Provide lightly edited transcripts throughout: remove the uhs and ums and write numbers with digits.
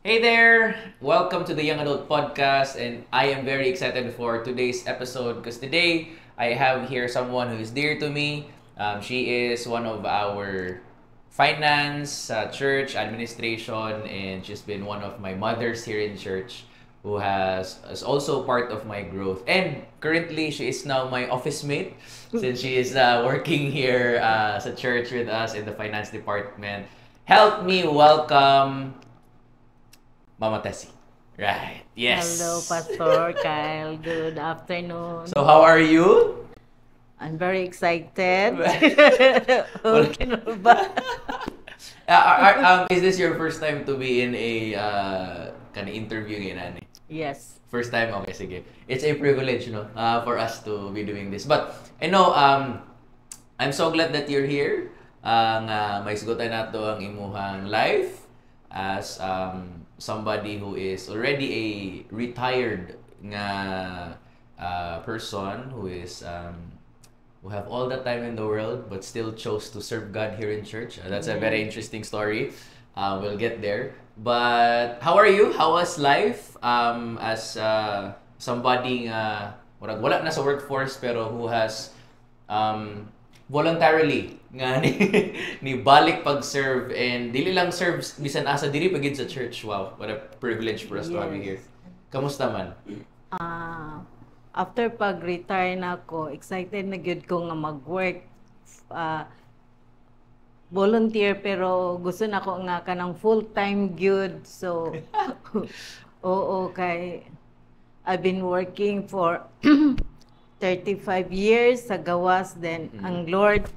Hey there! Welcome to the Young Adult Podcast, and I am very excited for today's episode because today I have here someone who is dear to me. She is one of our finance, church, administration, and she's been one of my mothers here in church who is also part of my growth. And currently, she is now my office mate since she is working here sa church with us in the finance department. Help me welcome Mama Tessie. Right. Hello, Yes. Pastor Kyle. Good afternoon. So how are you? I'm very excited. Well, Okay na ba? is this your first time to be in a kind of interview ngayon, Ani? Yes. First time? Okay, sige. It's a privilege, no, for us to be doing this. But, I know, I'm so glad that you're here. Nga may sigutan nato ang imuhang life as somebody who is already a retired nga person who have all the time in the world but still chose to serve God here in church. That's a very interesting story. We'll get there. But how are you? How was life as somebody wala na sa workforce pero who has voluntarily nga ni balik pag-serve and dili lang serve bisan asa diri pagid sa church. Wow, what a privilege for us to have you here. Yes. Kamusta man? After pag-retire na ako, excited na gyud ko nga mag-work. Ah, volunteer pero gusto na ko nga kanang full-time gyud. So, oo, kay I've been working for 35 years sa gawas, then ang Lord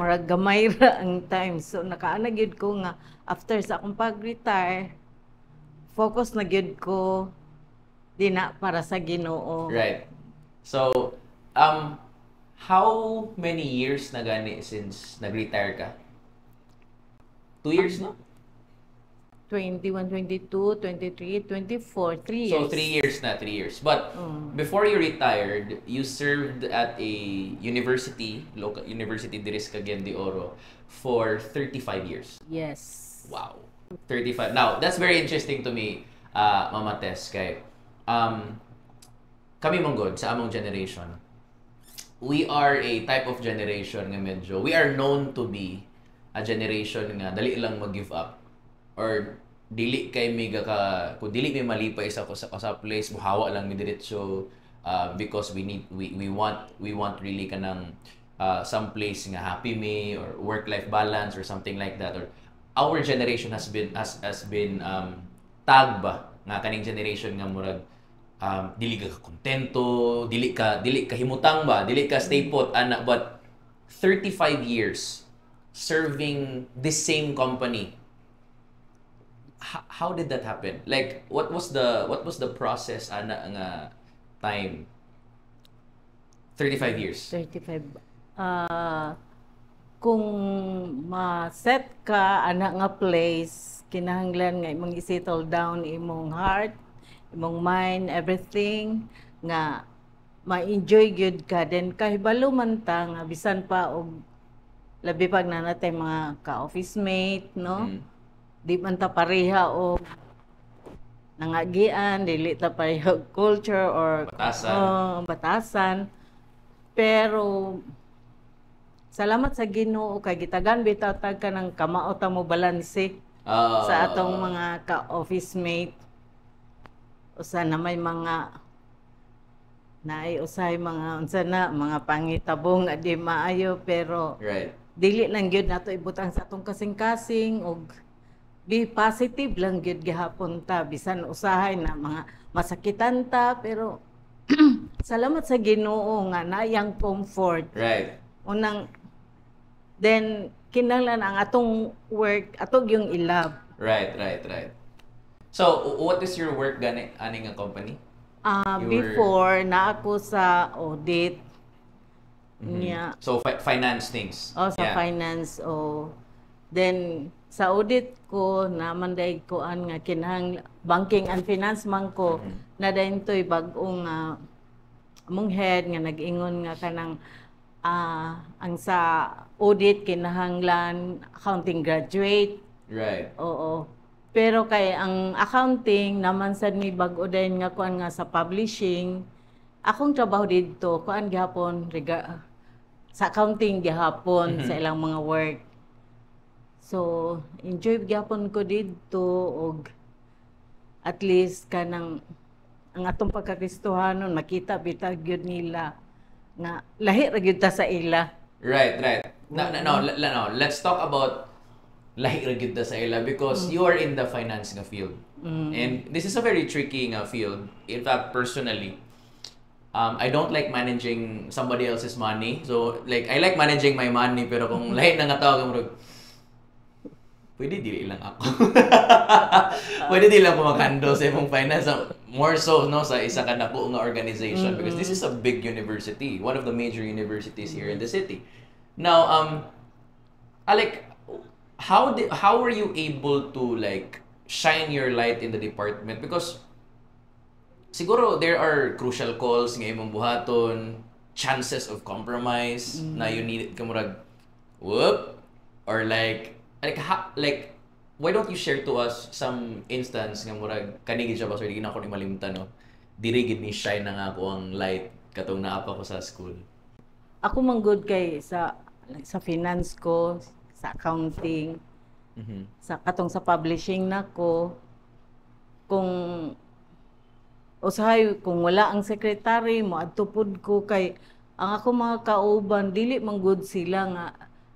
murag gamay ra ang time, so nakaana gyud ko nga after sa akong pag-retire focus na gyud ko dina para sa Ginoo. Right. So, how many years na gani since nag-retire ka? 2 years, no? 21, 22, 23, 24, 3 years. So, 3 years na, 3 years. But, before you retired, you served at a university, local university diri sa Cagayan de Oro, for 35 years. Yes. Wow. 35. Now, that's very interesting to me, Mama Tess, kay kami manggod sa among generation. We are a type of generation nga medyo, we are known to be a generation nga dali lang mag-give up or dili kay mi ka kung dili mi malipay sa place muhawa lang mi diretso because we want really kanang some place nga happy me or work life balance or something like that, or our generation has been tag ba nga kaning generation nga murag dili ka kontento, dili ka himutang ba, dili ka stay put ana. But 35 years serving this same company, how did that happen? Like what was the process ana nga time? 35 years. 35. Kung ma-set ka ana nga place, kinahanglan nga imong i-settle down imong heart, imong mind, everything nga ma-enjoy gyud ka, then kahibalo man ta nga bisan pa og labi pag nanatay mga ka-office mate, no? Di man ta pareha og nangagian, dili ta pareha og culture or Batasan. batasan. Pero salamat sa Ginoo kay gitagan bitaw tag ka ng kamao ta mo balanse sa atong mga ka-office mate. Usa na may mga usahay mga unsa na mga pangitabong nga di maayo, pero Right. dili lang gyud nato ibutang sa atong kasing-kasing og be positive lang gyud gihapon ta bisan usahay na mga masakitan ta, pero salamat sa Ginoo nga naayang comfort. Right. Unang then kinahanglan ang atong work atog yung ilab. Right. So, what is your work gani ani nga company? You were- Before na ako sa audit niya. So, finance things. Sa Yeah. finance then sa audit ko naman day ko nga kinahang banking and finance man ko na dayon toy bag-ong among head nga nag-ingon nga kanang ang sa audit kinahanglan accounting graduate. Right. Oo. Pero kay ang accounting naman sad mi bag-o din nga kuan nga sa publishing. Akong trabaho didto kuan gihapon sa accounting gihapon sa Mhm. ilang mga work. So, enjoy gyapon ko didto og at least kanang ang atong pagkakristohanon makita bitag gyud nila nga lahi ra gyud ta sa ila. Right. No, let's talk about lahi ra gyud ta sa ila because you are in the finance nga field. And this is a very tricky nga field. In fact, personally, I don't like managing somebody else's money. So, like, I like managing my money, pero kung lahi na nga tao, murag, pwede dili lang ako. Pwede di lang ako mag-handle sa imong finance. More so, no, sa isa ka na nga organization because this is a big university, one of the major universities here in the city. Now, Alec, how were you able to like shine your light in the department? Because siguro there are crucial calls nga imong buhaton, chances of compromise na you need ka murag whoop or like why don't you share to us some instance nga murag kanigi siya ba so di na ako ni malimtan no diri gid ni shine na nga ako ang light katong naa pa ko sa school. Ako man good kay sa finance ko, sa accounting, sa katong sa publishing nako kung usahay kung wala ang secretary mo adto pud ko kay ang ako mga kauban dili man good sila nga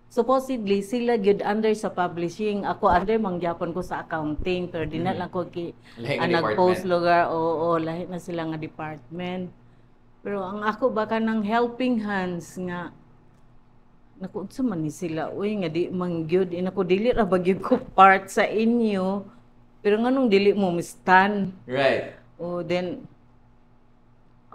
supposedly sila gyud under sa publishing ako under mangyapon ko sa accounting pero di na lang ko Lahi nga nag-post department. lugar oo lahi na sila nga department pero ang ako baka ng helping hands nga naku unsa man ni sila uy nga di man gyud inako dili ra ba gyud ko part sa inyo pero nganong dili mo mistan Right. o then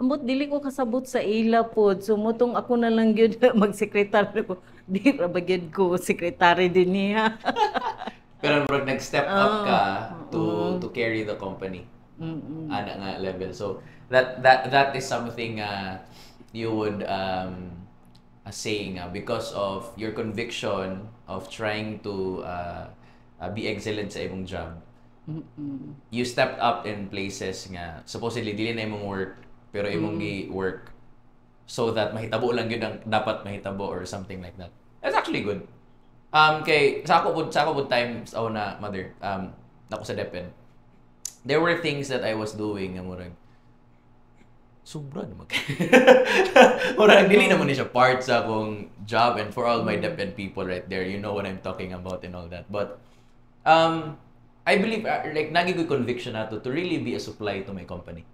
ambot dili ko kasabot sa ila pod sumutong ako na lang gyud magsekretary ko di ra ba gyud ko sekretary din niya. Pero murag nag-step up ka to carry the company. Mm-mm. Ana nga level. So that is something you would say nga because of your conviction of trying to be excellent sa imong job. You stepped up in places nga supposedly dili na imong work pero imong gi-work so that mahitabo lang yun ang dapat mahitabo or something like that. That's actually good. Kay sa ako pud time sa una mother nako sa DepEd. There were things that I was doing nga murag sobra naman. Murag dili naman ni siya part sa akong job and for all my DepEd people right there, you know what I'm talking about and all that. But I believe like nagi ko conviction nato to really be a supply to my company.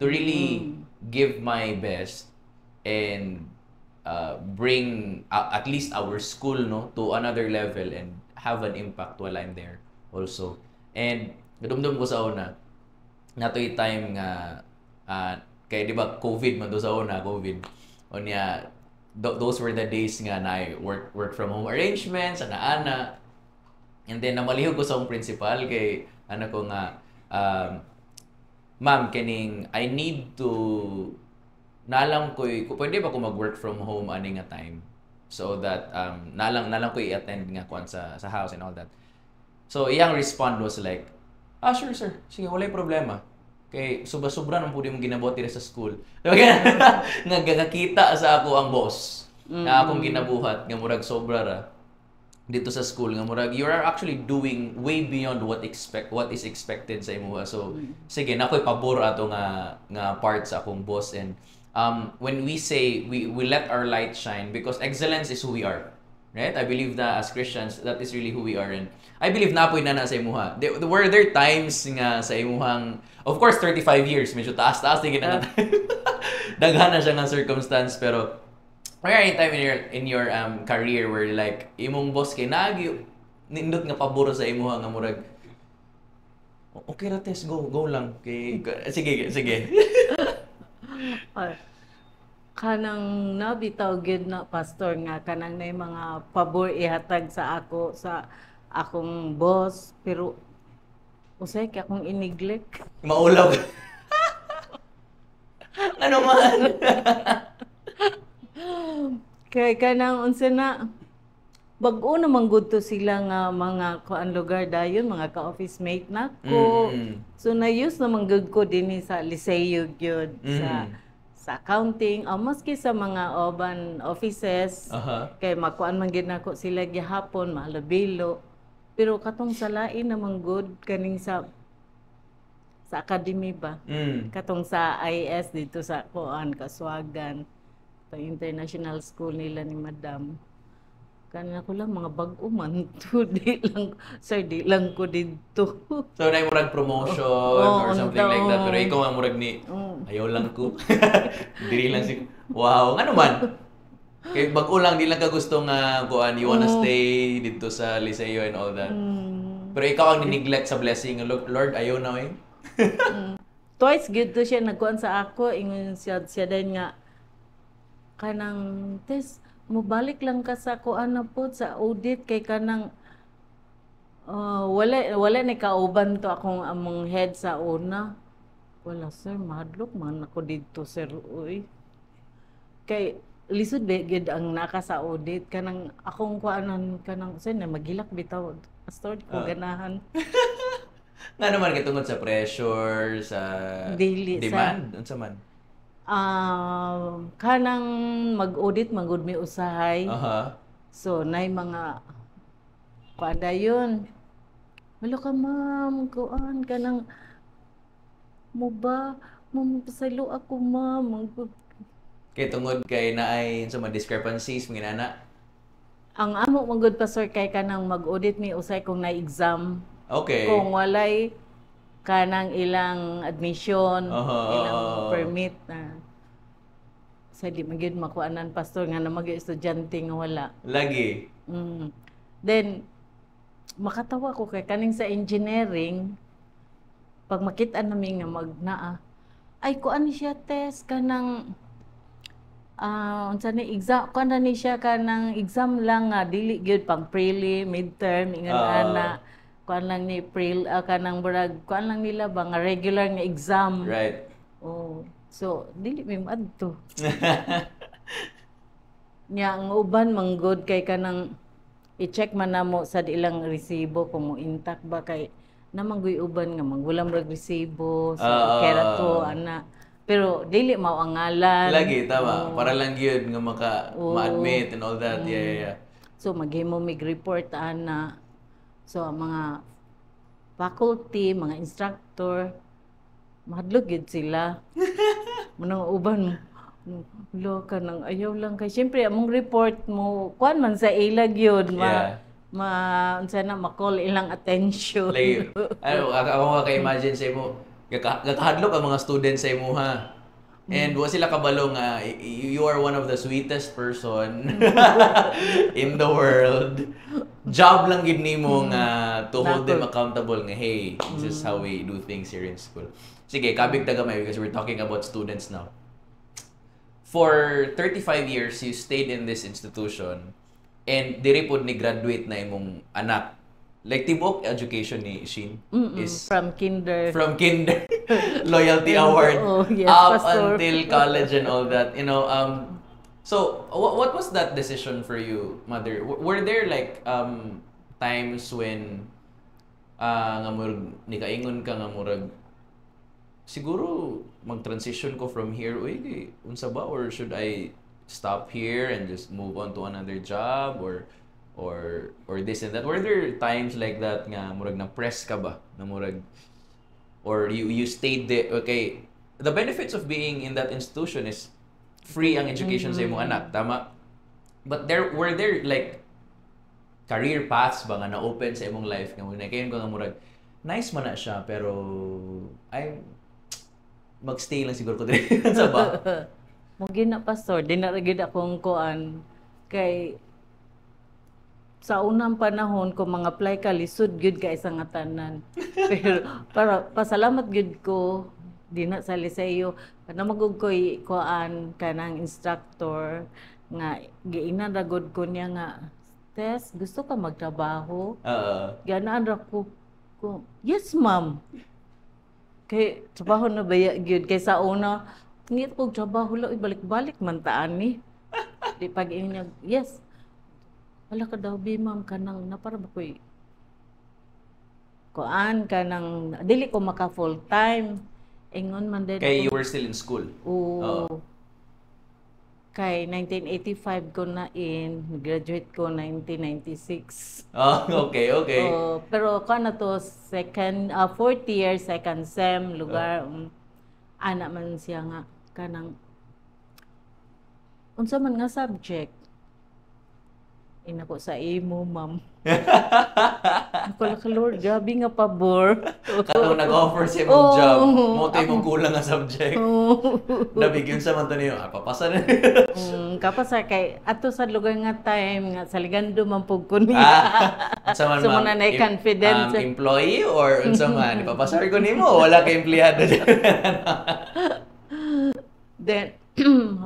To really give my best and bring at least our school no to another level and have an impact while I'm there also. And gadumdum ko sa una natoy time nga kay di ba COVID man do sa una COVID onya those were the days nga na work from home arrangements ana and then namalihog ko sa akong principal kay ano ko nga ma'am kining I need to nalang ko pwede ba ko mag-work from home ani nga time so that nalang ko i-attend nga kwan sa house and all that. So iyang respond was like, sure sir, sige walay problema. Kay sobra-sobra nang pudi mo ginabuhat diri sa school. Nga gakita sa ako ang boss na akong ginabuhat nga murag sobra ra dito sa school nga murag you are actually doing way beyond what is expected sa imo. So sige nakoy pabor ato nga part sa akong boss and when we say we let our light shine because excellence is who we are. Right? I believe that as Christians that is really who we are and I believe napoy na sa imuha. Were there times nga sa imuhang of course 35 years medyo taas-taas din na daghan na siya ng circumstance pero were there any time in your career where like imong boss kay nagi nindot nga pabor sa imuha nga murag okay ra test go lang kay sige Kanang nabitaw gyud na pastor nga kanang nay mga pabor ihatag sa ako sa akong boss pero usay kay akong ineglect. maulaw ano man Kay kanang unsa na Bag-o naman gud to sila nga mga kuan lugar dayon, mga ka-office mate nako. Mm. So na-use naman gud ko dinhi sa Liceo gyud sa Mm. accounting o maski sa mga urban offices Aha. kay makuan man gid nako sila gihapon malabilo. Pero katong sa lain naman good kaning sa academy ba? Mm. Katong sa IS dito sa kuan Kaswagan. Ito international school nila ni Madam. Kanina ko lang mga bag-o man to di lang sir di lang ko dito. So, na murag promotion or something like that. Pero ikaw ang murag ni, ayaw lang ko. Diri lang si, wow, ano man. Kay bag-o lang, di lang ka gusto nga, kuan, you wanna stay dito sa Liceo and all that. Pero ikaw ang nineglect sa blessing. Lord, ayaw na eh. Twice gid to siya nagkuan sa ako ingon siya din nga kanang test mobalik lang ka sa kuan na po sa audit kay kanang wala ni kauban to akong among head sa una. Wala sir, madlok man ako dito sir uy. Kay lisod gid ang naka sa audit kanang akong kuanan kanang sir na magilak bitaw pastor ko ganahan. Nga naman kay tungod sa pressure, sa Dili, demand, unsa man? Kanang mag-audit magud mi usahay. Aha. So nay mga kuanda yun. Wala ka ma'am, kuan kanang mo ba? Ma'am, pasaylo ako ma'am. Kay tungod kay naay unsa man discrepancies mga nana. Ang amo magud pa sir kay kanang mag-audit mi usay kung na exam. Okay. Kung walay kanang ilang admission, ilang permit na sa di magyud makuanan pastor nga na mag-estudyante nga wala. Lagi. Then makatawa ko kay kaning sa engineering pag makita namin nga magnaa ay kuan siya test kanang unsa ni exam kuan ni siya kanang exam lang nga dili gyud pang prelim midterm ingon ana kuan lang ni kanang burag kuan lang nila ba nga regular nga exam. Right. Oh, so dili mi madto. Nya ang uban manggod kay kanang i-check man namo sa ilang resibo kung mo intact ba kay namanggoy uban nga manggulam rag resibo sa kera to ana. Pero dili mao ang ngalan. Lagi tama para lang gyud nga ma-admit and all that. Yeah. So maghimo mig report ana. So ang mga faculty, mga instructor, mahadlok gid sila. Manang uban lo ka nang ayaw lang kay syempre among report mo kuan man sa ilag yun unsa na ma-call ilang attention. Like, ako ka-imagine sa imo, gakahadlok ang mga students sa imo ha. And wa sila kabalo nga you are one of the sweetest person in the world. Job lang gid nimo nga to hold them accountable nga hey, this is how we do things here in school. Sige, kabig tagamay because we're talking about students now. For 35 years you stayed in this institution and diri pod ni graduate na imong anak. Like tibok education ni Shin is from kinder loyalty award yes, up pastor. until college and all that, you know. So what was that decision for you, mother? Were there like times when nga murag ni kaingon ka nga murag siguro mag-transition ko from here uy unsa ba, or should I stop here and just move on to another job or this and that? Were there times like that nga murag na press ka ba na murag, or you stayed there? Okay, the benefits of being in that institution is free ang education sa imong anak, tama? But were there like career paths ba nga na open sa imong life nga muna kayon ko nga murag nice man na siya pero ay magstay lang siguro ko diri sa ba? Mo gina pastor di na gid akong kuan kay sa unang panahon ko mga apply ka lisod gyud ka isang tanan. Pero para pasalamat gyud ko di na sa Liceo na magug koy kuan kanang instructor nga giingnan ra gud ko niya nga test gusto ka magtrabaho. Ganaan ra ko yes ma'am. Kay trabaho na baya gyud kay sa una ngit kog trabaho lang ibalik-balik man taan ni. Di pag inyag yes. wala ka daw bi ma'am kanang na para ba koy kuan kanang dili ko maka full time. Ingon man din Kay ako. you were still in school. Oo. Kay 1985 ko na graduate ko 1996. Oh, okay, okay. Pero ko na to fourth year, second sem, lugar, ana man siya nga, kanang, unsa man nga subject, inako sa imo, ma'am. Ako ka Lord, grabe nga pabor. Katong nag-offer siya mong job, mo tayo mong kulang nga subject. Nabigyan sa man to niyo, papasa na. Kapasa kay ato sa lugar nga time nga sa Ligando man pug ko niya. Unsa man So, ma'am, muna na confidence. employee or unsa man, ipapasar ko nimo, wala kay empleyado dyan. Then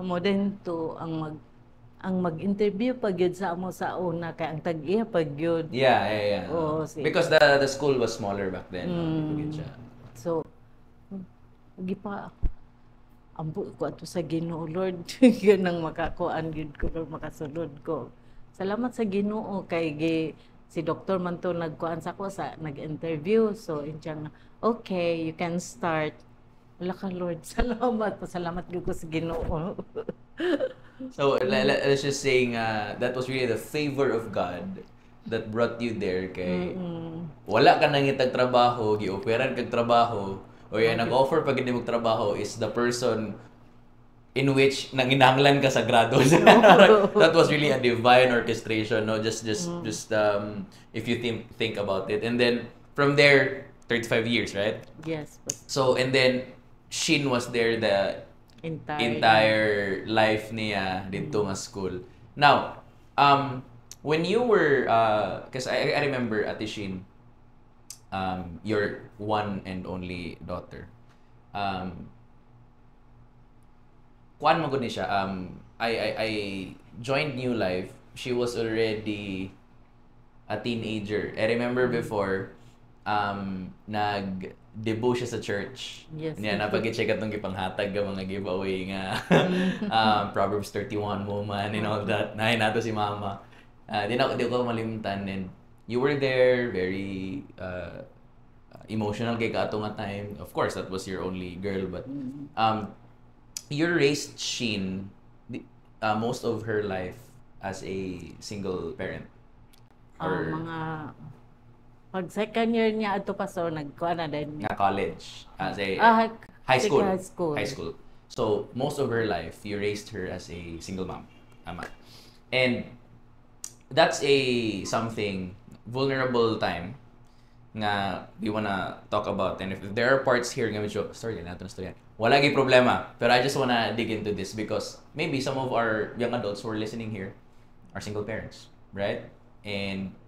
mo din to ang mag-interview pag yun sa amo sa una kay ang tag-iya pag yun. Yeah. Oo, Because the school was smaller back then. No? Siya. So gi pa ambo ko ato sa Ginoo Lord ganang makakuan gyud ko Lord makasulod ko. Salamat sa Ginoo kay si doktor man to nagkuan sa ko sa nag-interview so inchang okay you can start. Wala ka Lord salamat pasalamat gyud ko sa Ginoo. So let's just saying that was really the favor of God that brought you there kay wala ka nang itag trabaho, gi-offeran kag trabaho o yan nag-offer pag hindi mo trabaho is the person in which nanginahanglan ka sa grado. That was really a divine orchestration, no? Just if you think about it. And then from there 35 years, right? Yes. So and then Shin was there the entire life niya dito nga school. Now, when you were, because I remember Ate Shin, your one and only daughter. Kuan mo gud ni siya. I joined New Life. She was already a teenager. I remember before, nag-debut siya sa church. Yes. Niya, napag-check atong gipanghatag nga mga giveaway nga Proverbs 31 woman and all that. Nahin nato si mama. Di ko malimtan and you were there, very emotional kay kato nga time. Of course, that was your only girl, but you raised Shin most of her life as a single parent. Or mga pag second year niya ato pa so nagkuan na din. nga college as a high school. So most of her life you raised her as a single mom. Tama. And that's a something vulnerable time nga we wanna talk about, and if there are parts here nga medyo story natin na storya. Wala gi problema, pero I just wanna dig into this because maybe some of our young adults who are listening here are single parents, right? And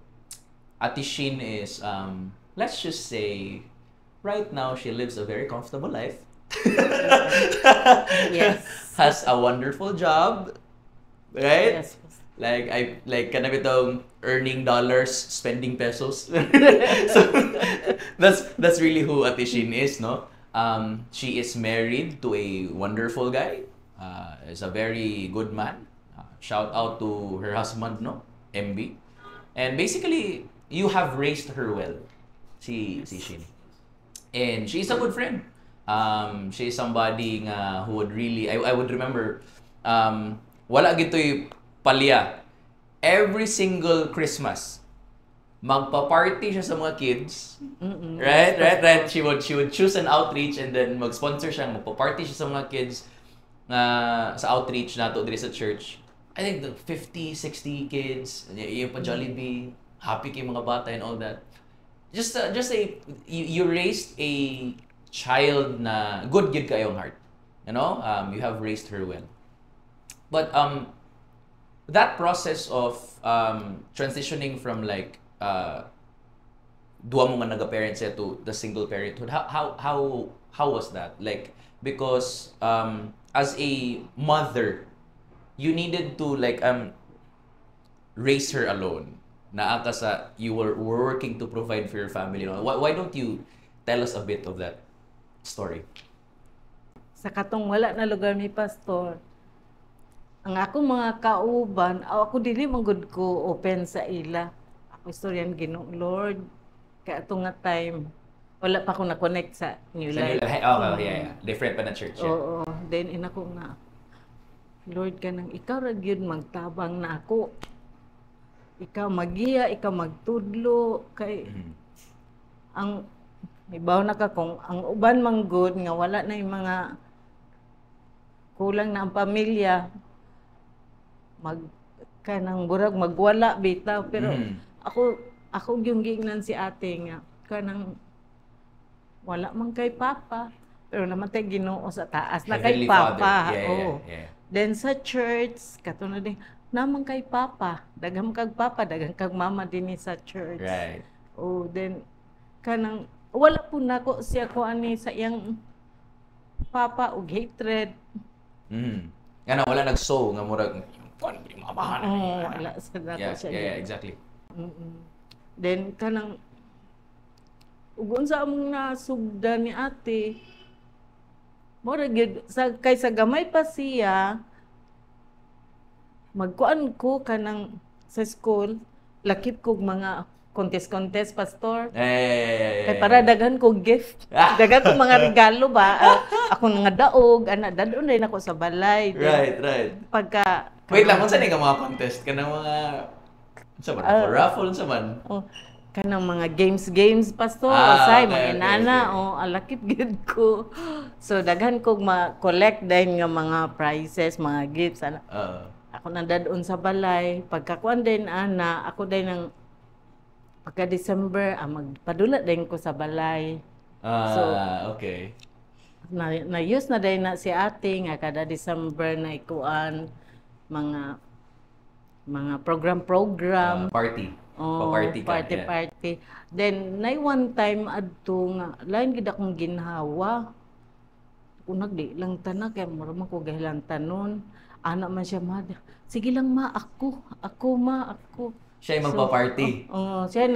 Ate Shin is, let's just say, right now she lives a very comfortable life. Yes. Has a wonderful job, right? Yes. Like kana bitong earning dollars, spending pesos. So that's really who Ate Shin is, no? She is married to a wonderful guy. Is a very good man. Shout out to her husband, no? MB. And basically, you have raised her well, si Shin. And she's a good friend. She's somebody nga who would really, I would remember, wala gito'y palya. Every single Christmas, magpa-party siya sa mga kids. Right? She would choose an outreach and then mag-sponsor siya, magpa-party siya sa mga kids sa outreach nato diri sa church. I think the 50, 60 kids, yung pa Jollibee, happy kay mga bata and all that. Just you raised a child na good gid kayong heart. You know? You have raised her well. But that process of transitioning from like duwa mo nga naga-parent siya to the single parenthood, how was that? Like because as a mother, you needed to like raise her alone. Naaka sa you were working to provide for your family. You know? Why don't you tell us a bit of that story? Sa katong wala na lugar ni pastor, ang akong mga kauban, ako dili man gud ko open sa ila. Ako istoryan Ginoo Lord. Kaya ato nga time wala pa ako na-connect sa New Sa New Life. Life. Okay, yeah. Different pa na church, yeah. Oo. Then ina ko nga Lord kanang ikaw ra gyud magtabang na ako. Ikaw magiya, ikaw magtudlo kay Mhm. ang ibaw na ka kung ang uban man good nga wala na yung mga kulang na ang pamilya mag kanang burag magwala bitaw pero Mhm. ako yung giingnan si ate nga kanang wala man kay papa pero namatay Ginoo sa taas na kay Heavenly Father. papa. Yeah, Oo. yeah. Then sa church katulad din naman kay papa, daghang kag papa, daghang kag mama dinhi sa church. Right. Oh, then kanang wala po nako siya ko ani sa iyang papa og hatred. Mhm. Nga wala nag-sow nga murag kuan di mamahan. Oh, wala sa nako Yeah, siya. yeah, exactly. Mm-mm. Then kanang ug unsa among nasugdan ni ate mura gyud sa kaysa gamay pa siya magkuan ko kanang sa school lakip kog mga contest pastor. Kay para daghan ko gift. Daghan ko mga regalo ba. Ako nga daog, ana dadon rin ako sa balay. Right, right. Pagka Wait lang, unsa ni ka mga contest ka ng mga unsa man? Raffle unsa man? oh, kanang mga games pastor, okay, say mga okay, inana okay. alakip gid ko. So daghan ko ma-collect din nga mga prizes, mga gifts ana. Ako nang dadon sa balay, pagkakuan din ana, ako din ng pagka December magpadula din ko sa balay. Okay. Na-use na din na si ate nga kada December na ikuan mga program. Party. Oh, Pa-party ka. Yeah. party. Then nay one time adto nga lain gid akong ginhawa. Unag di lang tanan kay mura man ko gahilantanon. Ana man siya ma. Sige lang ma ako ma ako. Siya yung magpa-party. Siya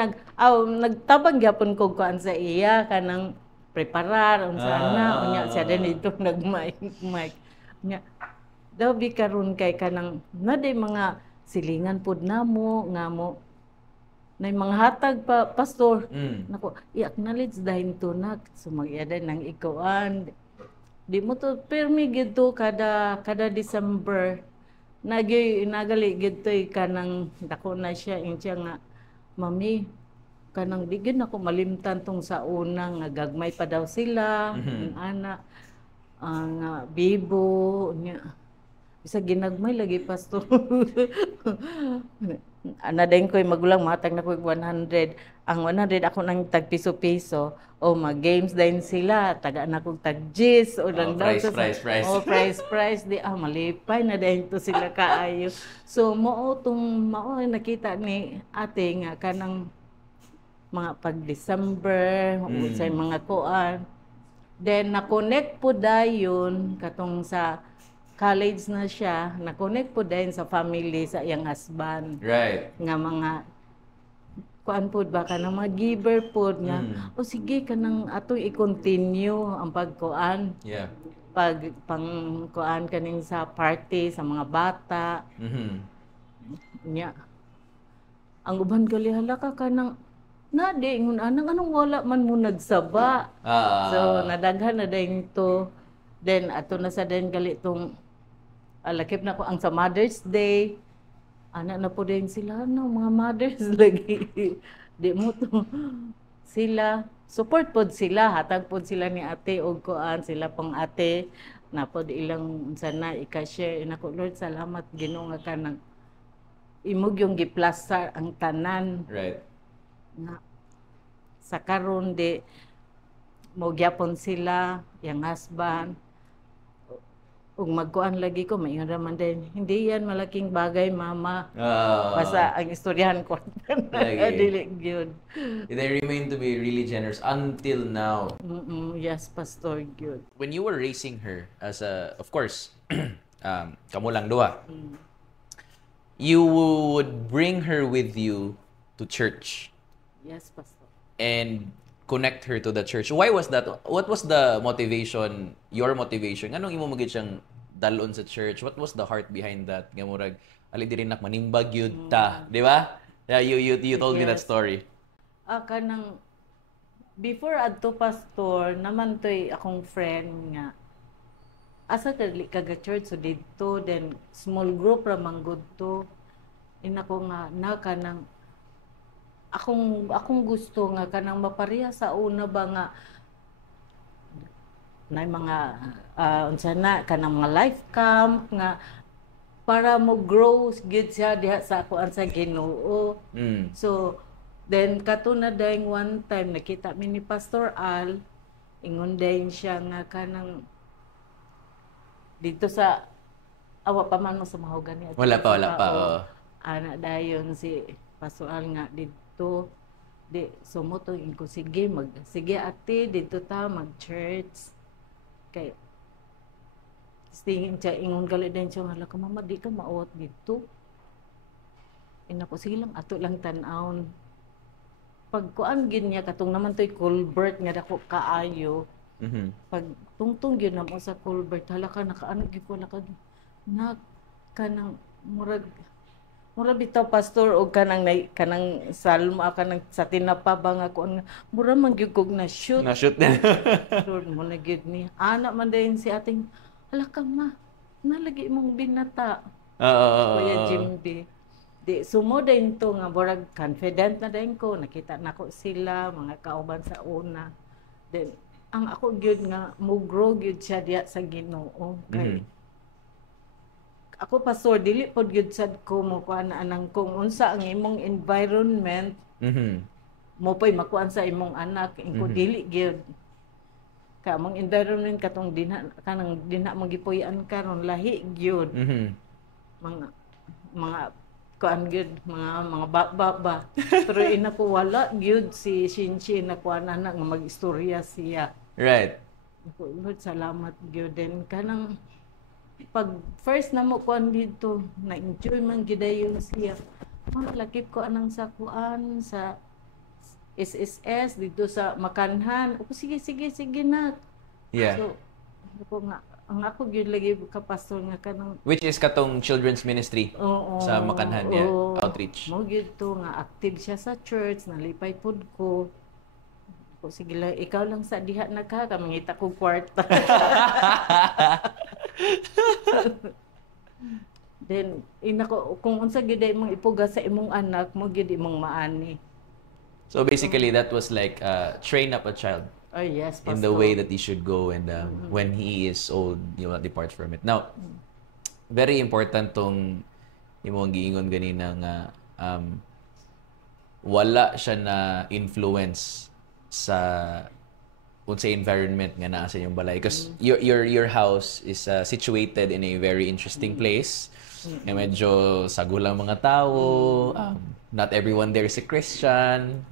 nagtabang gyapon ko kuan sa iya kanang preparar unsa na unya siya din dito nag-mic. Nya daw bi karon kay kanang na day mga silingan pud namo nga mo nay mga hatag pa pastor. Nako i-acknowledge dahin to na sumagyaday nang ikuan. Di mo to permi gid to kada December nagali gid toy kanang dako na siya siya nga mami kanang di gid nako malimtan tong sa una nga gagmay pa daw sila ana nga bibo nya bisa ginagmay lagi pastor. Ana din ko'y magulang matag na ko'y 100. Ang 100 ako nang tag piso-piso. O mag games din sila. Taga na kong tag G's. O lang daw. Price. O price. Di malipay na din to sila kaayo. So mao nakita ni ate nga kanang mga pag December, sa mga kuan. Then na-connect po dayon katong sa college na siya, na-connect po din sa family sa iyang husband. Right. Nga mga kuan po ba ka mga giver po nga. O sige kanang atong i-continue ang pagkuan. Yeah. Pang kuan kaning sa party sa mga bata. Nya. Ang uban gali hala ka kanang nadi ngun anong wala man mo nagsaba. So nadaghan na din to. Then ato na sa din gali tong lakip na ko ang sa Mother's Day. Anak na po din sila no mga mothers lagi. Di mo to sila support pod sila hatag pod sila ni ate og kuan sila pang ate na pod ilang sana ika-share nako Lord salamat Ginoo nga kanang imog yung giplaster ang tanan. Right. Na sa karon di mo gyapon sila yang husband ug magkuan lagi ko may raman din hindi yan malaking bagay mama basta ang istoryahan ko dili gyud they remain to be really generous until now. Yes pastor gyud. When you were raising her as of course kamo lang duha, you would bring her with you to church. Yes pastor. And connect her to the church. Why was that? What was the motivation, your motivation? Anong imo magid siyang dalon sa church? What was the heart behind that? Nga murag ali diri nak manimbag yun ta, di ba? Yeah, you told me that Yes. story. Kanang before adto pastor naman toy akong friend nga asa dali kaga church so dito then small group ra man gud to ina ko nga na kanang akong gusto nga kanang mapareha sa una ba nga na mga unsa na kanang mga life camp nga para mo grow gid siya diha sa kuan sa Ginoo. Mm. So then katuna dayong one time nakita mi ni Pastor Al ingon dayon siya nga kanang dito sa awa pa man mo sa mahugan ni Wala pa. Oo. ana dayon si Pastor Al nga dito di sumuto ko sige ate dito ta mag church kay tingin siya ingon gali din siya hala ka mama di ka maawat dito ina ko sige lang ato lang tan-awon pagkuan gid niya katong naman toy Colbert nga dako kaayo Mhm. pag tungtong gyud namo sa Colbert hala ka nakaano gyud ko na kanang murag bitaw pastor og kanang salmo kanang sa tinapa ba nga kuan mura man gyud kog na shoot Na-shoot din. Lord mo na gyud ni ana man dayon si ating hala ka ma nalagi mong binata Oo. Kuya Jimby di sumo din to nga murag confident na din ko nakita nako sila mga kauban sa una then ang ako gyud nga mo grow gyud siya diha sa Ginoo kay ako pastor dili pod gyud sad ko mo kuan anang kung unsa ang imong environment Mhm. mo pay makuan sa imong anak ingko dili gyud ka mong environment katong kanang dinha magipuy-an karon lahi gyud Mhm. mga kuan gyud mga ba pero ina ko wala gyud si Shinchi na kuan ana nga magistorya siya Right. ako Lord salamat gyud din kanang pag first na mo kuan dito na enjoy man gyud ayon siya lakip ko anang sa kuan sa SSS dito sa Makanhan. O sige na. Yeah. So, ako nga, ang ako gyud lagi ka pastor nga kanang Which is katong children's ministry oo, sa Makanhan niya, oo. outreach. Mo gyud to nga active siya sa church, nalipay pud ko. O sige lang, ikaw lang sa diha na ka, kamangita ko kwarta. Then, inako, kung unsa gyud ay imong ipuga sa imong anak, mo gyud imong maani. So basically, that was like train up a child Oh yes, in the way that he should go, and when he is old, you will not depart from it. Now, very important tong imong giingon ganina nga wala siya na influence sa unsa environment nga naa sa inyong balay because your house is situated in a very interesting place. Medyo sagulang mga tao. Not everyone there is a Christian.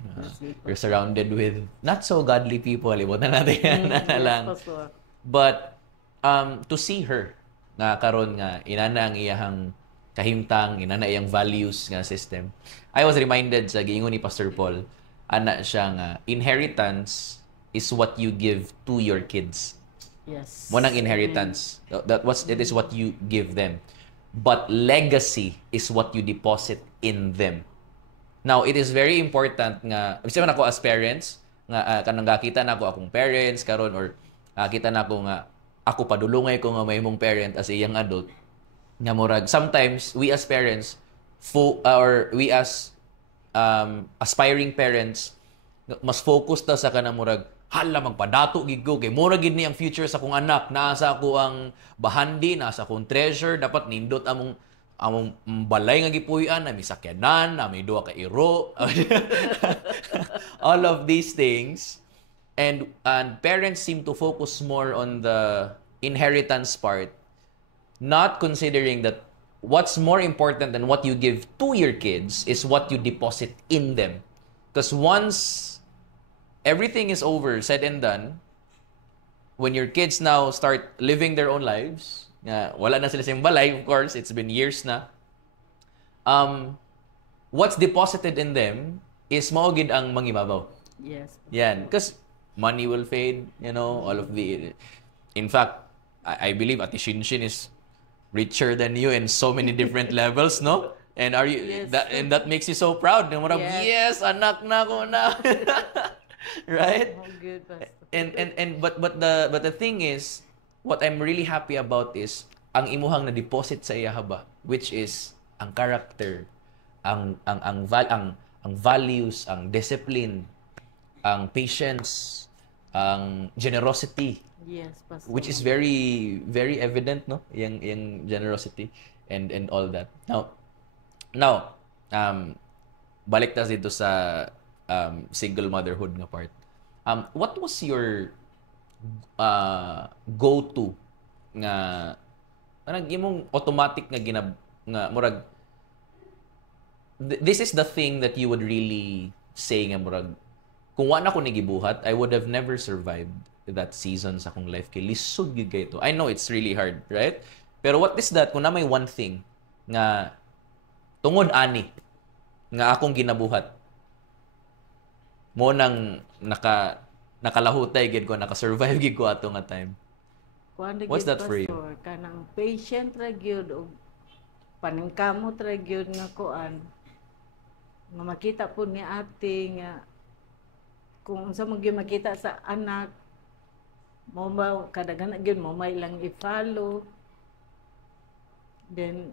You're surrounded with not so godly people. Libutan natin yan na lang. Pastor. But to see her nga karon nga inana ang iyahang kahimtang, inana iyang values nga system. I was reminded sa giingon ni Pastor Paul, ana siya nga inheritance is what you give to your kids. Yes. Mo nang inheritance. It is what you give them. But legacy is what you deposit in them. Now, it is very important nga, bisa man ako as parents, nga kanang gakita na ako akong parents karon or kita na ako nga ako padulungay ko nga may mong parent as a young adult nga murag sometimes we as parents or we as aspiring parents mas focus ta sa kanang murag hala magpadato gid ko kay mura gid ni ang future sa akong anak nasa ako ang bahandi nasa akong treasure dapat nindot among balay nga gipuy-an na may sakyanan na may duha ka iro all of these things and parents seem to focus more on the inheritance part not considering that what's more important than what you give to your kids is what you deposit in them because once everything is over, said and done, when your kids now start living their own lives, wala na sila sa balay, of course, it's been years na, what's deposited in them is maugid ang mangibabaw. Yes. Yan. Because money will fade, all of the... In fact, I believe Ate Shinshin is richer than you in so many different levels, no? And are you Yes. that makes you so proud. Murag, Yes. yes, anak na ko na. Right? Oh, good, Pastor. And but the thing is, what I'm really happy about is ang imuhang na deposit sa iya haba, which is ang character, ang values, ang discipline, ang patience, ang generosity, Yes, Pastor. which is very very evident, no, yung generosity and all that. Now balik ta dito sa single motherhood nga part. What was your go-to nga parang imong automatic nga nga murag this is the thing that you would really say nga murag kung wala ko nigibuhat, I would have never survived that season sa akong life kay lisod gyud kay to. I know it's really hard, right? Pero what is that kung na may one thing nga tungod ani nga akong ginabuhat mo nang nakalahutay gid ko, naka-survive gid ko ato nga time. What's that for you? Kanang patient ra gyud og paningkamot ra gyud nga kuan nga makita po ni ate nga kung unsa mo gyud makita sa anak mo ba kadaghan gyud mo may ilang i-follow, then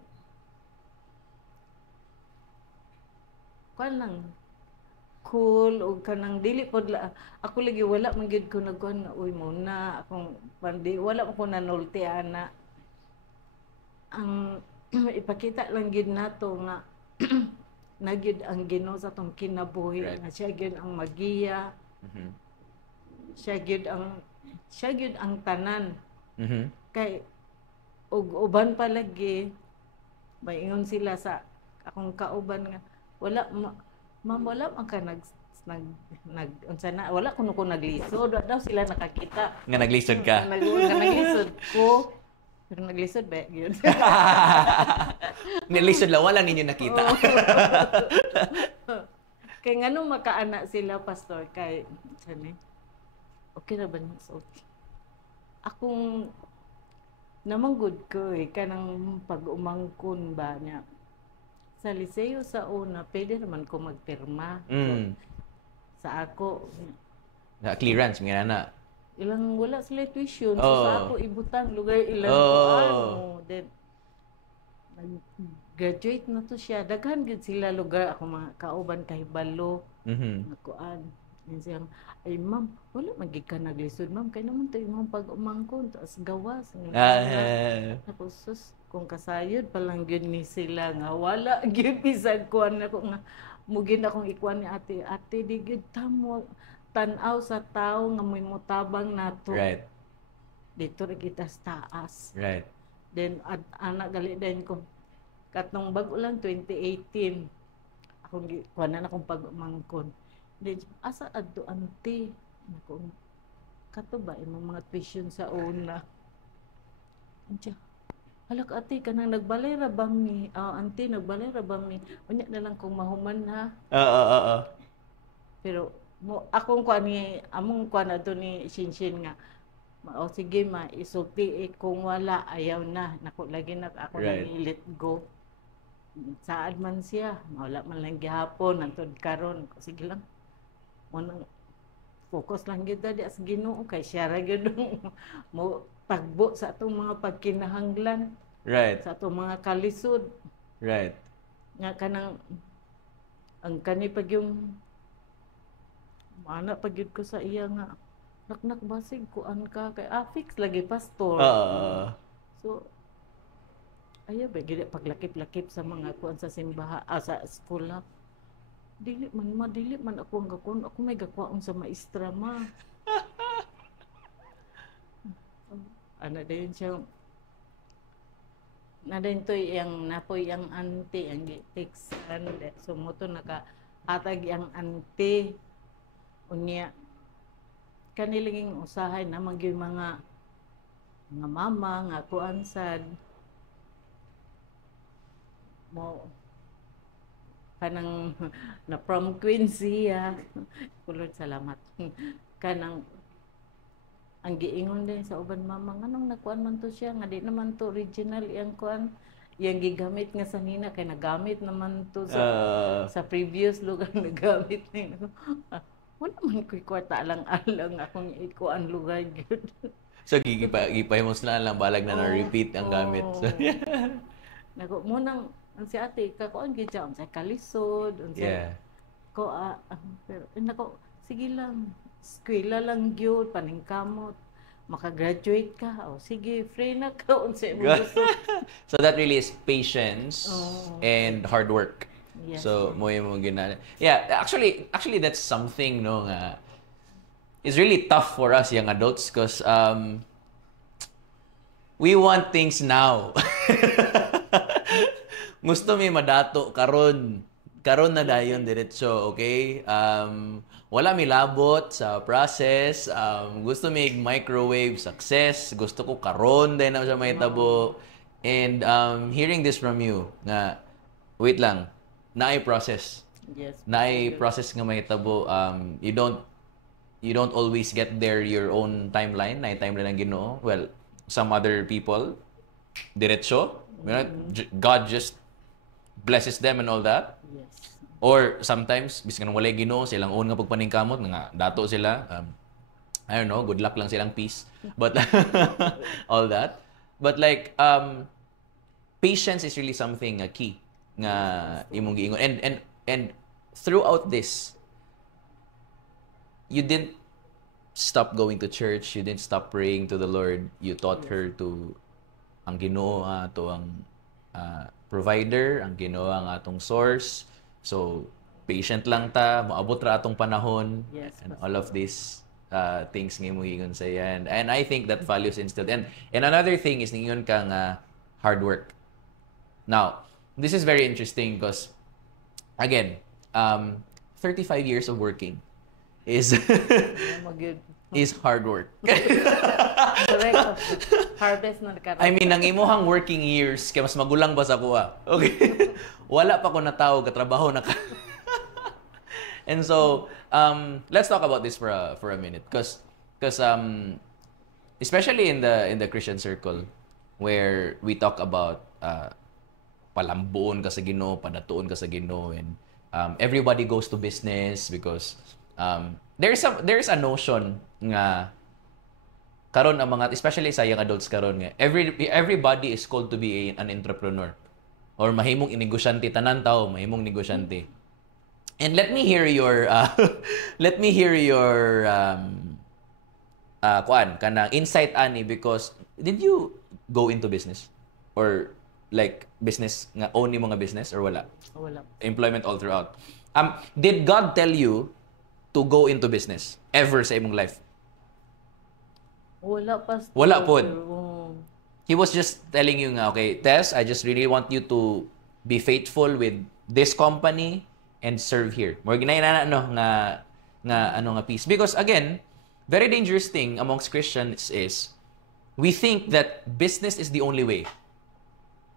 kuan lang cool o kanang dili pod ako lagi wala man gyud ko nagkuan nga uy muna akong pandi wala man ko nanulti ana ang ipakita lang gyud nato nga nagyud ang Ginoo sa atong kinabuhi, Right. nga siya gyud ang magiya, Mhm. siya gyud ang tanan Mhm. kay ug uban palagi maingon sila sa akong kauban nga wala ma'am wala man ka nag unsa na wala kuno ko naglisod daw sila nakakita Nga naglisod ka. naglisod ko pero naglisod ba yun. Nilisod lang, wala ninyo nakita. Kay ngano makaana sila pastor kay sani okay ra ba ni so akong namanggod ko kanang pag-umangkon ba niya sa Liceo sa una pwede naman ko magpirma. Mm. Sa ako Na clearance nga na. ilang wala sila tuition so Oh. sa ako ibutang lugar ilang Oh. kuan then graduate na to siya daghan gid sila lugar ako mga kauban kahibalo Mhm. nga kuan yan siyang ay ma'am wala magig ka naglisod ma'am kay naman to imong pag-umangkon taas gawas ako sus kung kasayod pa lang gyud ni sila nga wala gyud bisag kuan ako nga mugin akong ikuan ni ate di gyud tamo tan-aw sa tao nga may mutabang nato Right. dito ra kita sa taas Right. then anak gali din ko katong bag-o lang 2018 akong kuanan akong pag-umangkon then asa adto ante nako kato ba imong mga tuition sa una antya halak ate kanang nagbalay ra ba mi ante nagbalay ra ba mi unya na lang kung mahuman ha Oo. pero mo akong kuan ni among kuan adto ni Shinshin nga o sige ma isulti kung wala ayaw na nako lagi na ako Right. na let go saad man siya wala man lang gihapon antod karon sige lang mo nang focus lang gyud di as Ginoo kay siya ra gyud mo tagbo sa atong mga pagkinahanglan Right. sa atong mga kalisod Right. nga kanang ang kani pag yung mana pagyud ko sa iya nga naknak basig kuan ka kay fix lagi pastor Oo. so ayaw ba gid paglakip-lakip sa mga kuan sa simbaha sa school na dili man ako ang gakon ako may gakwaon sa maestra ma ana din siya na din to yang napoy ang auntie ang gitexan sumuto naka hatag ang auntie unya kanilang usahay na magyud mga mama nga kuan sad mo kanang na prom queen siya kulod salamat kanang ang giingon din sa uban mama nganong nagkuan man to siya nga di naman to original iyang kuan iyang gigamit nga sanina kay nagamit naman to sa previous lugar nagamit ni wala man ko'y kwarta alang-alang akong ikuan lugar gyud. So, gipahimos na lang, balag na na-repeat ang gamit. So, Nako mo nang ang si ate kakuan gyud siya unsay kalisod unsay yeah. ko pero nako sige lang eskwela lang gyud paningkamot makagraduate ka o sige free na ka unsay mo gusto. So that really is patience and hard work. Yes. So mo yung mga yeah, actually that's something no nga it's really tough for us young adults because we want things now. Gusto mi madato karon na dayon diretso, okay? Wala mi labot sa process. Gusto mi microwave success. Gusto ko karon din na sa mahitabo. And hearing this from you nga wait lang, naay process. Yes. Naay process nga mahitabo. You don't always get there your own timeline. Naay timeline ang Ginoo. Well, some other people diretso. God just blesses them and all that. Yes. Or sometimes biskan walay Ginoo silang own nga pagpaningkamot nga dato sila I don't know, good luck lang silang peace. But all that. But like patience is really something key nga imong giingon and throughout this you didn't stop going to church, you didn't stop praying to the Lord. You taught her to ang Ginoo to ang provider, ang Ginoo ang atong source. So, patient lang ta, maabot ra atong panahon, Yes, and all of these things nga mo ingon sa yan. And I think that values instilled. And another thing is ningon kang hard work. Now, this is very interesting because, again, 35 years of working is is hard work. Correct. Harvest na karon. I mean, ang imuhang working years, kaya mas magulang ba sa kuha? Okay? Wala pa ko na tao, katrabaho na ka. And so, let's talk about this for a minute. Because especially in the Christian circle, where we talk about palambuon ka sa Ginoo, padatuon ka sa Ginoo, and everybody goes to business because there's a notion nga karon ang mga especially sa young adults karon nga everybody is called to be an entrepreneur or mahimong negosyante tanan tao mahimong negosyante. And let me hear your kuan kanang insight ani because did you go into business or like business nga own mo nga business or wala? Wala. Employment all throughout. Did God tell you to go into business ever sa imong life? Wala pa. Wala po. He was just telling you nga, okay, Tess, I just really want you to be faithful with this company and serve here. More ginaya nga peace. Because again, very dangerous thing amongst Christians is we think that business is the only way.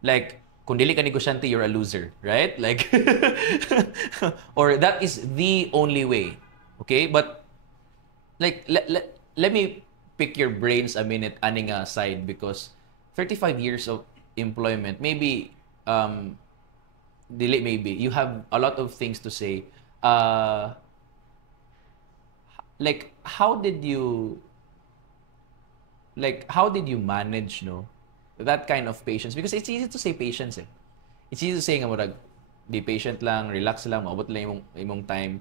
Like, kung dili ka negosyante, you're a loser, right? Like, or that is the only way. Okay? But, like, let me pick your brains a minute, aning aside, because 35 years of employment, maybe, you have a lot of things to say. Like, how did you manage, no? That kind of patience? Because it's easy to say patience, eh. It's easy to say nga, murag, be patient lang, relax lang, maabot lang imong time.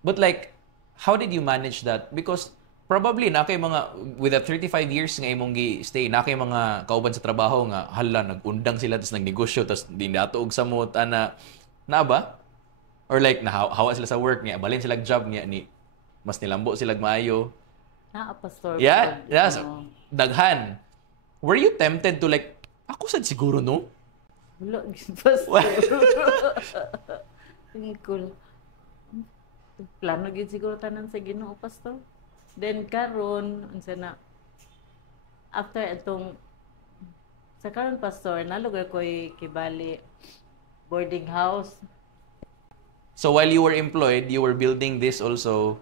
But like, how did you manage that? Because probably na kay mga with the 35 years nga imong gi-stay na kay mga kauban sa trabaho nga hala nagundang sila tas nagnegosyo tas di natuog sa mo na ba or like nahawa sila sa work niya balin sila job niya ni mas nilambo sila maayo pastor. yeah so, daghan were you tempted to like ako sad siguro no wala pastor. Tingkol plano gid siguro tanan sa Ginoo pastor. Then karon unsa na after atong sa karon pastor nalugar ko'y kibali boarding house. So while you were employed, you were building this also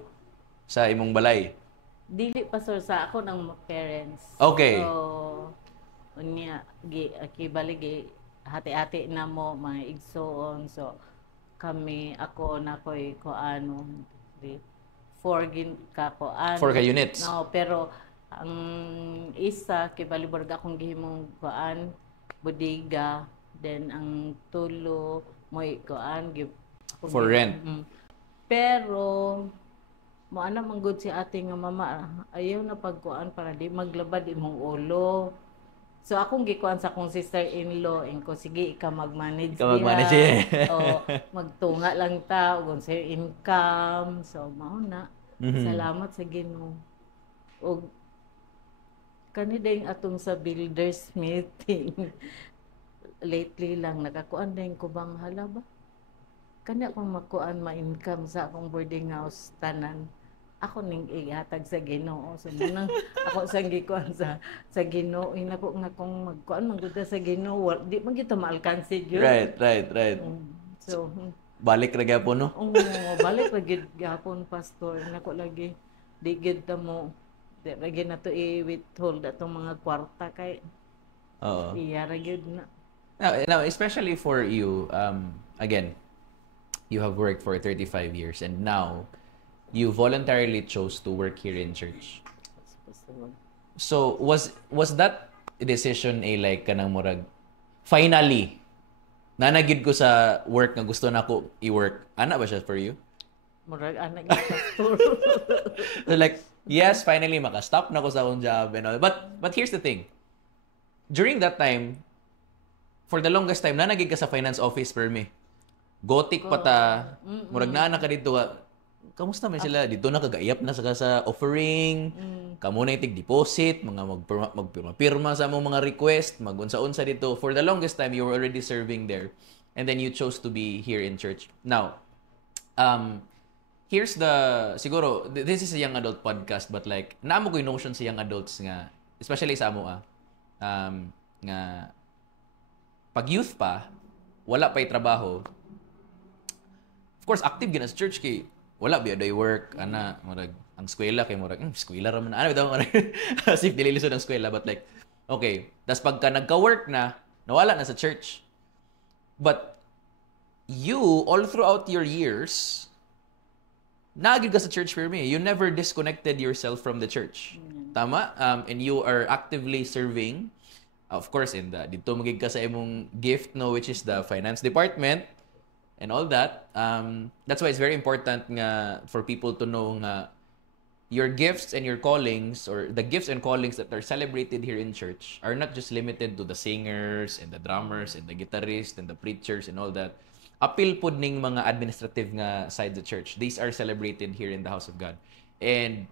sa imong balay. Dili pastor sa ako ng parents. Okay. So, unya kibali hati-hati na mo mga igsoon. So kami ako na koy ko ano Four ka units. No, pero ang isa kibaliborg akong gihimong kuan bodega, then ang tulo moy kuan For rent. Pero mo ana man gud si ate nga mama, ayaw na pagkuan para di maglabad imong ulo. So akong gikuan sa akong sister-in-law, ko sige ika mag-manage Ikaw mag-manage. o magtunga lang ta ug sa income. So mao na. Salamat sa Ginoo. Og kani ding atong sa builders meeting. Lately lang nakakuan din ko bang hala ba? Kani akong makuan ma-income sa akong boarding house tanan. Ako ning ihatag sa Ginoo. So nang ako sa gikuan sa Ginoo, inako nga kung magkuan man gud sa Ginoo, di man kita maalkansi gyud. Right. So Balik ra gyapon no. Balik ra gyud gapon pastor. Nako lagi di gyud ta mo di lagi na to i-withhold atong mga kwarta kay Oo. iya ra gyud na. Now, especially for you, again, you have worked for 35 years and now you voluntarily chose to work here in church. So was that decision like kanang murag finally nanagid ko sa work nga gusto nako i-work? Ana ba siya for you? Murag anak ni pastor. So like, yes, finally maka-stop na ko sa akong job and all. But here's the thing. During that time, for the longest time nanagid ka sa finance office per me. Gothic pa ta. Murag na ka dito kamusta man sila? Dito na kagayap na sa offering. Kamo na itig deposit, mga magpirma sa among mga request, magunsa-unsa dito. For the longest time, you were already serving there. And then you chose to be here in church. Now, here's siguro, this is a young adult podcast, but like, naamo ko yung notion sa young adults nga, especially sa amo nga, pag youth pa, wala pa'y trabaho, of course, active gina sa church kay wala biya day work ana murag ang eskwela kay murag eskwela ra man ano bitaw murag asif dili lisod ang eskwela but like okay tas pagka nagka-work na nawala na sa church but you all throughout your years naagid ka sa church for me you never disconnected yourself from the church tama and you are actively serving of course in the dito magig ka sa imong gift no which is the finance department and all that. That's why it's very important nga for people to know nga your gifts and your callings or the gifts and callings that are celebrated here in church are not just limited to the singers and the drummers and the guitarists and the preachers and all that. Apil pud ning mga administrative nga side the church. These are celebrated here in the house of God. And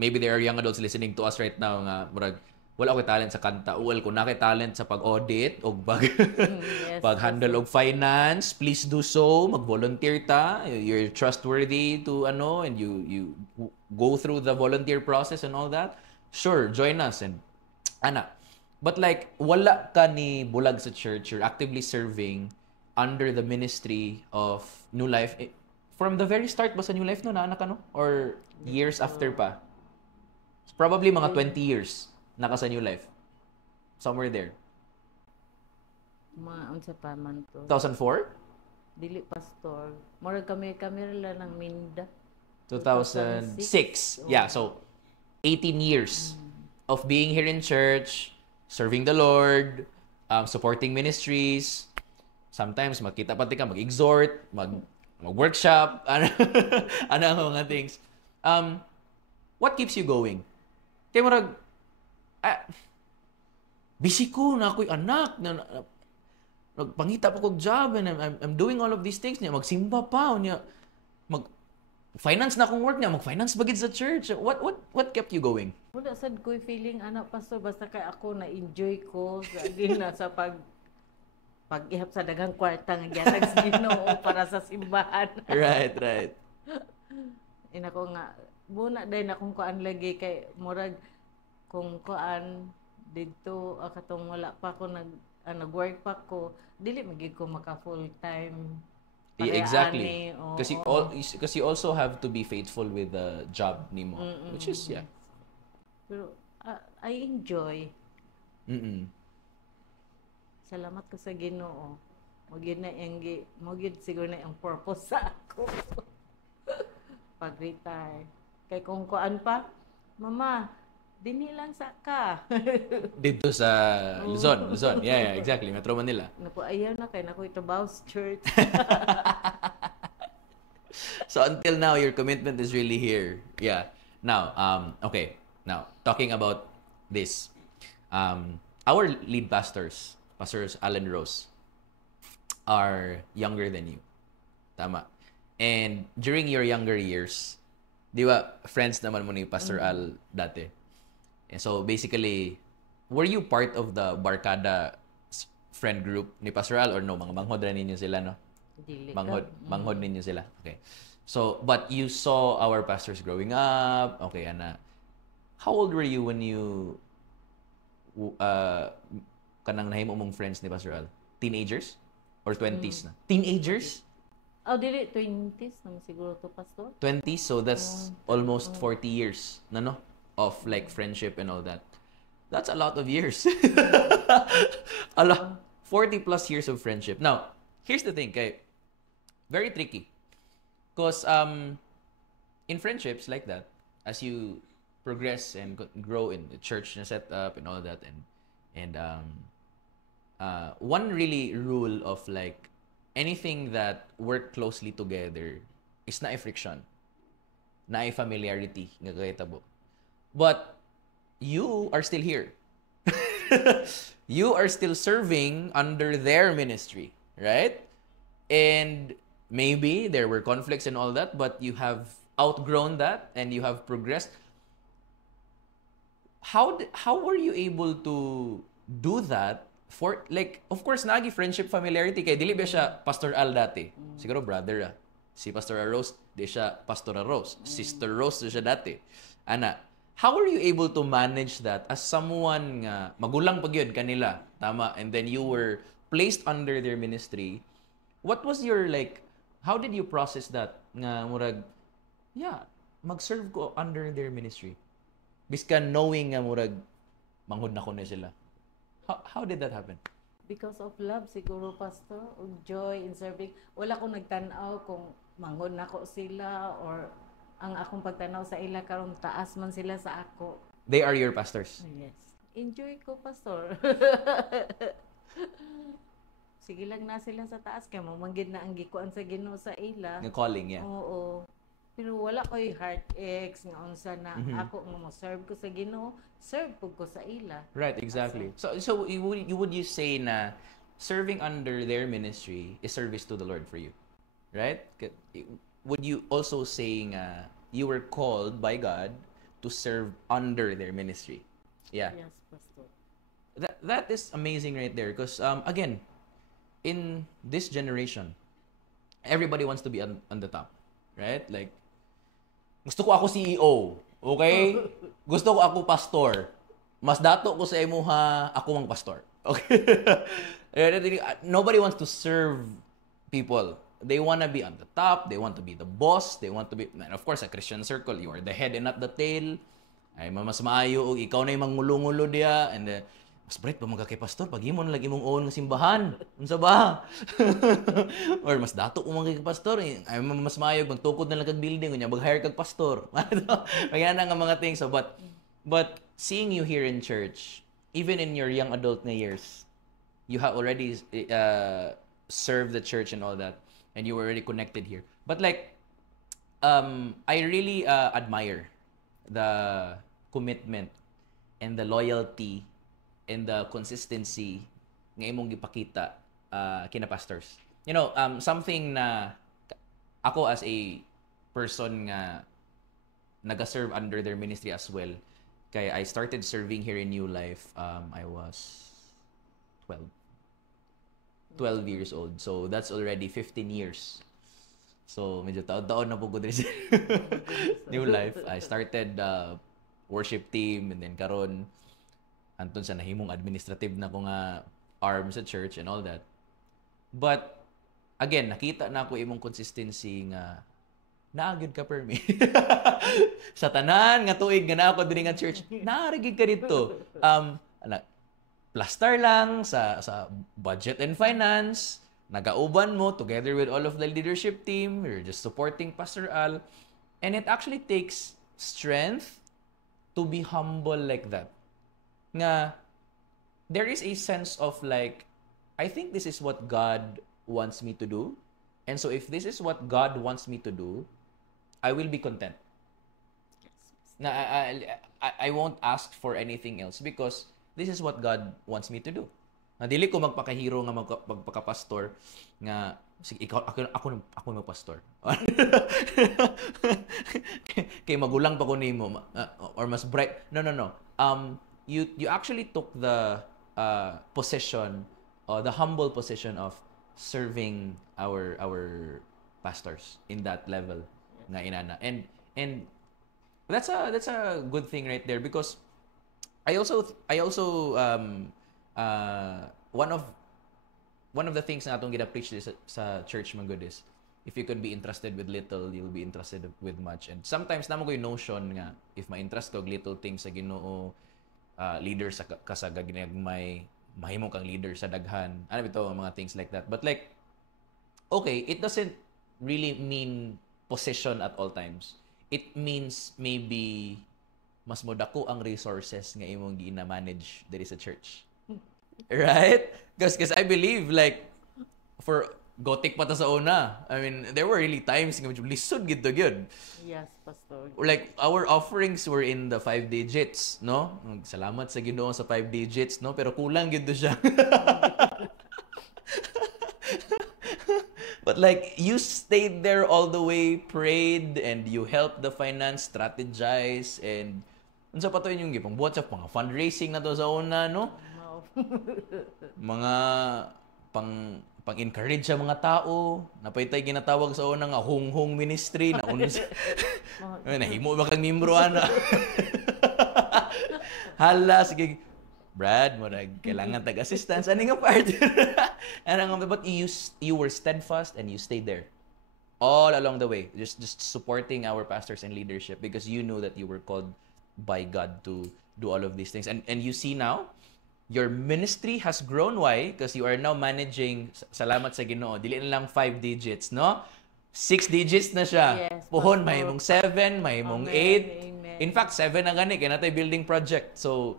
maybe there are young adults listening to us right now nga murag wala ko talent sa kanta. Well, kung naki talent sa pag-audit o Yes, pag-handle og finance, please do so. Mag-volunteer ta. You're trustworthy to and you go through the volunteer process and all that. Sure, join us and But like wala ka ni bulag sa church, you're actively serving under the ministry of New Life. From the very start ba sa New Life no na ka no? Or years after pa? Probably mga 20 years. Naka sa New Life. Somewhere there. Unsa pa man to? 2004? Dili pastor. Murag kami la ng Minda. 2006. Yeah, so 18 years of being here in church, serving the Lord, supporting ministries. Sometimes makita pati ka mag-exhort, mag-workshop, ano ang mga things. What keeps you going? Kaya murag busy ko na ako'y anak na nagpangita pa kong job and I'm doing all of these things niya magsimba pa niya finance na akong work niya mag-finance bagid sa church what kept you going? Wala sad ko'y feeling anak pastor basta kay ako na enjoy ko sa pag-ihap sa daghang kwarta nga gihatag sa Ginoo para sa simbahan. Right. Inako nga muna dahil akong kuan lagi kay murag kung kuan dito katong wala pa ako nag-work pa ko dili magig ko maka full time. Exactly. Kasi you also have to be faithful with the job nimo which is Pero I enjoy. Mm-mm. Salamat ko sa Ginoo. Mo gyud siguro na ang purpose sa ako pag-retire. Kay kung kuan pa, mama, dinhi lang sa ka. Dito sa Luzon, Luzon. Yeah, exactly. Metro Manila. Naku, ayaw na kay naku trabaho sa church. So until now, your commitment is really here. Yeah. Now, okay. Now, talking about this, our lead pastors, Pastors Alan Rose, are younger than you. Tama. And during your younger years, di ba, friends naman mo ni Pastor Al dati. And so basically, were you part of the Barkada friend group ni Pastor Al or no? Mga manghod rin ninyo sila, no? Dili Manghod ninyo sila. Okay. So, but you saw our pastors growing up. Okay, Ana. How old were you when you kanang nahimo mong friends ni Pastor Al? Teenagers? Or 20s na? Teenagers? Oh, dili 20s naman siguro to pastor. 20s, so that's almost 40 years na, no? Of like friendship and all that. That's a lot of years. A lot. 40 plus years of friendship. Now, here's the thing, kay very tricky. Because in friendships like that, as you progress and grow in the church na set up and all that, and one really rule of like anything that work closely together is na friction, na familiarity nga kahitabo. But you are still here. You are still serving under their ministry, right? And maybe there were conflicts and all that, but you have outgrown that and you have progressed. How were you able to do that for, like, of course nagi friendship familiarity kay dili ba siya Pastor Al dati, siguro brother si Pastor Rose di siya Pastor Rose, Sister Rose siya dati, ana. How were you able to manage that as someone nga magulang pa gyud kanila, tama, and then you were placed under their ministry? What was your, like, how did you process that nga murag, yeah, mag-serve ko under their ministry biskan knowing nga murag manghud na ko na sila? How did that happen? Because of love siguro pastor, ug joy in serving. Wala ko nagtan-aw kung manghod nako sila or ang akong pagtanaw sa ila karon taas man sila sa ako. They are your pastors. Yes. Enjoy ko pastor. Sige lang na sila sa taas kay mamanggid na ang gikuan sa Ginoo sa ila. Yung calling, yeah. Oo. Pero wala ko'y heartaches nga unsa na ako nga mo serve ko sa Ginoo, serve ko sa ila. Right, exactly. So would you say na serving under their ministry is service to the Lord for you? Right? Would you also say you were called by God to serve under their ministry? Yeah. Yes, pastor. That is amazing right there because again, in this generation, everybody wants to be on the top, right? Like, gusto ko ako CEO, okay? Gusto ko ako pastor. Mas dato ko sa imuha, ako mang pastor. Okay? Nobody wants to serve people. They want to be on the top. They want to be the boss. They want to be, and of course, a Christian circle, you are the head and not the tail. Ay, mas maayo, ikaw na yung mangulo-ngulo diya. And mas bright pa mga kay pastor, pag himo na lagi mong own nga simbahan. Unsa ba? Or mas dato ko mga kay pastor, ay mas maayo, magtukod na lang kag building, kunya mag-hire kag pastor. Kaya na nga mga things. So, but seeing you here in church, even in your young adult na years, you have already served the church and all that. And you were already connected here. But like, I really admire the commitment and the loyalty and the consistency nga imong gipakita kina pastors. You know, something na ako as a person nga naga-serve under their ministry as well. Kaya I started serving here in New Life. I was 12 years old. So, that's already 15 years. So, medyo taon-taon na po ko din sa New Life. I started worship team and then karon anton sa nahimong administrative na ko nga arm sa church and all that. But, again, nakita na ako imong consistency nga naagid ka permi. Sa tanan nga tuig nga naa ko diri nga church, naarigid ka dito. Ana, plaster lang sa budget and finance, nagauban mo together with all of the leadership team, you're just supporting Pastor Al, and it actually takes strength to be humble like that. Nga there is a sense of like, I think this is what God wants me to do. And so if this is what God wants me to do, I will be content. Na I won't ask for anything else because this is what God wants me to do. Na dili ko magpakahiro nga magpakapastor nga sige ikaw ako magpastor. Kay magulang pa ko nimo or mas bright. No. You actually took the position or the humble position of serving our pastors in that level nga inana. And that's a good thing right there because I also one of the things na atong gina-preach sa church man good is if you could be entrusted with little, you'll be entrusted with much. And sometimes namo ko yung notion nga if ma-entrust kog little things sa Ginoo, leader sa kasagag ginagmay, mahimo kang leader sa daghan. Ano bitaw mga things like that. But like okay, it doesn't really mean position at all times. It means maybe mas modako ang resources nga imong gina-manage diri sa church. Right? Because I believe like for Gothic pa ta sa una. I mean, there were really times nga medyo lisod gid to gyud. Yes, Pastor. Like our offerings were in the 5 digits, no? Salamat sa Ginoo sa 5 digits, no? Pero kulang gid siya. But like you stayed there all the way, prayed, and you helped the finance strategize, and unsa pa to yung gipang buhat sa mga fundraising na to sa una, no? Mga pang-encourage sa mga tao, napaytay ginatawag sa una nga hung-hung ministry na unos. Nahimo ba kang membro ana? Hala sige Brad, mo kailangan tag-assistance ani nga part. But you were steadfast and you stayed there all along the way, just supporting our pastors and leadership because you knew that you were called by God to do all of these things. And you see now your ministry has grown. Why? Because you are now managing, salamat sa Ginoo, dili na lang 5 digits, no? 6 digits na siya. Yes, Puhon, Pastor. may mong 7, may mong 8. Amen. In fact, 7 na gani, kaya natay building project. So,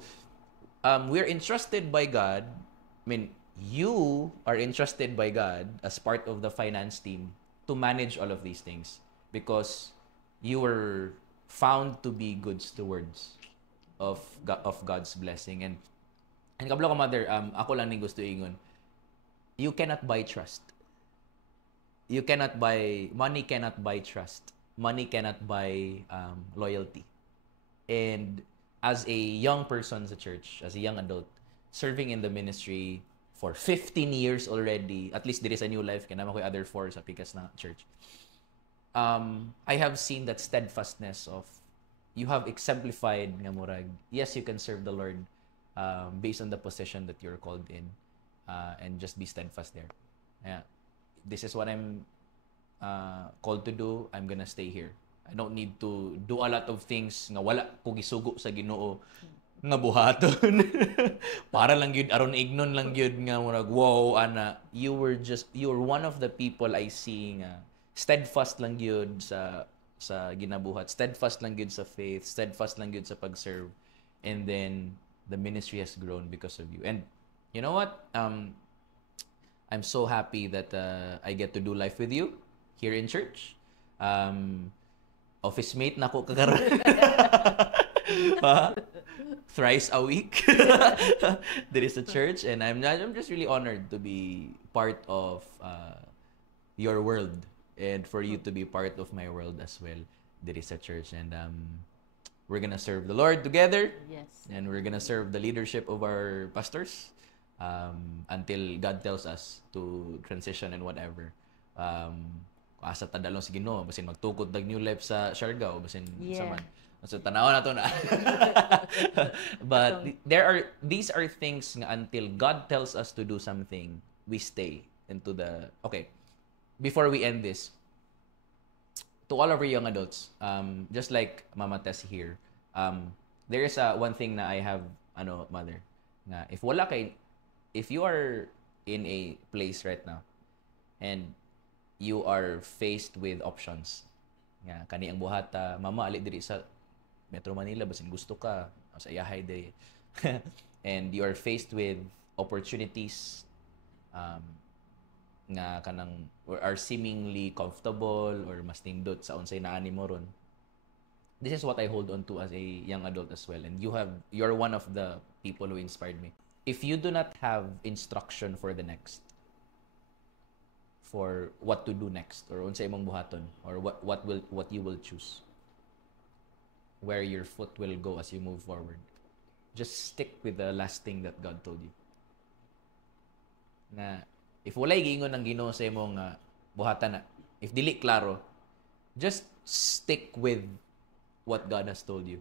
we're entrusted by God. I mean, you are entrusted by God as part of the finance team to manage all of these things because you were found to be good stewards of God's blessing. And kablo ko, Mother, ako lang ning gusto ingon. You cannot buy trust. Money cannot buy trust. Money cannot buy loyalty. And as a young person sa church, as a young adult, serving in the ministry for 15 years already, at least there is a New Life, kaya naman ko yung other 4 sa Pikas na church. I have seen that steadfastness of, you have exemplified nga murag, yes, you can serve the Lord based on the position that you're called in and just be steadfast there. Yeah. This is what I'm called to do. I'm gonna stay here. I don't need to do a lot of things nga wala ko gisugo sa Ginoo nga buhaton. Para lang yun aron ignon lang yun nga murag wow ana, you were one of the people I see nga steadfast lang yun sa ginabuhat, steadfast lang yun sa faith, steadfast lang yun sa pag-serve, and then the ministry has grown because of you. And you know what? I'm so happy that I get to do life with you here in church. Office mate na ko kakaroon. Thrice a week. There is a church, and I'm just really honored to be part of your world, and for you to be part of my world as well. There is a church, and we're gonna serve the Lord together. Yes. And we're gonna serve the leadership of our pastors until God tells us to transition and whatever. Asa tadalong si Ginoo, basin magtukod dag New Life sa Siargao, basin Yeah. sa man. So tanaw na to na. But these are things nga until God tells us to do something, we stay into the. Okay. Before we end this, to all of our young adults, just like Mama Tess here, there is one thing na I have, mother, na if you are in a place right now and you are faced with options, nga kani ang buhata, mama ali diri sa Metro Manila basin gusto ka sa iyahay day, and you are faced with opportunities nga kanang or are seemingly comfortable or mas nindot sa unsay naani mo ron. This is what I hold on to as a young adult as well, and you're one of the people who inspired me. If you do not have instruction for the next, for what to do next, or unsay imong buhaton, or what you will choose, where your foot will go as you move forward, just stick with the last thing that God told you. Na if walay giingon ng Ginoo sa imong buhatan na, if dili klaro, just stick with what God has told you.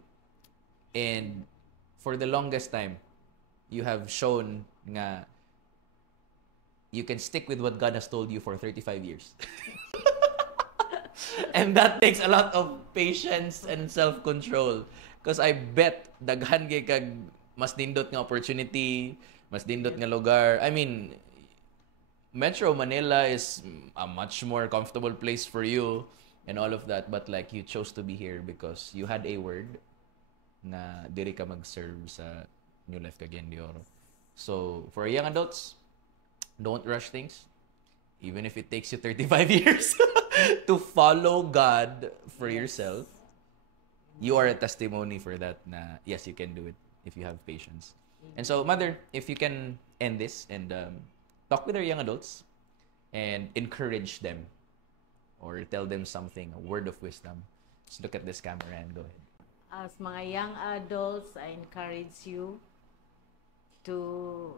And for the longest time, you have shown nga you can stick with what God has told you for 35 years. And that takes a lot of patience and self-control. Because I bet daghan kay kag mas nindot nga opportunity, mas nindot nga lugar. I mean, Metro Manila is a much more comfortable place for you and all of that, but like you chose to be here because you had a word na diri ka mag-serve sa New Life Cagayan de Oro. So, for young adults, don't rush things. Even if it takes you 35 years to follow God for yourself, you are a testimony for that na yes, you can do it if you have patience. And so, Mother, if you can end this and talk with our young adults and encourage them or tell them something, a word of wisdom. Just look at this camera and go ahead. As mga young adults, I encourage you to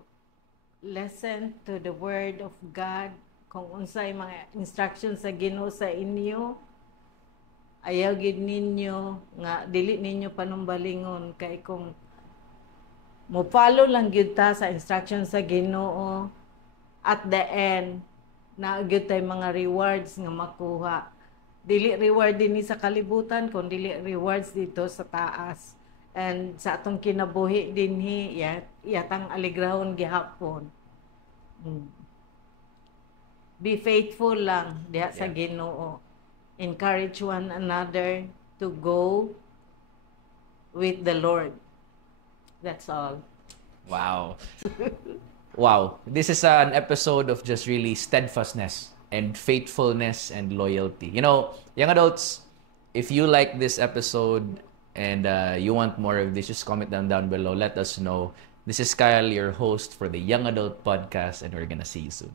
listen to the Word of God. Kung unsay mga instructions sa Ginoo sa inyo, ayaw gid ninyo nga dili ninyo panumbalingon kay kung mo follow lang gyud ta sa instructions sa Ginoo, at the end na gyud tay mga rewards nga makuha. Dili reward dinhi sa kalibutan kundi dili rewards dito sa taas. And sa atong kinabuhi dinhi yatang aligrahon gihapon. Be faithful lang diha sa Ginoo. Encourage one another to go with the Lord. That's all. Wow. Wow. This is an episode of just really steadfastness and faithfulness and loyalty. You know, young adults, if you like this episode and you want more of this, just comment down below. Let us know. This is Kyle, your host for the Young Adult Podcast, and we're gonna see you soon.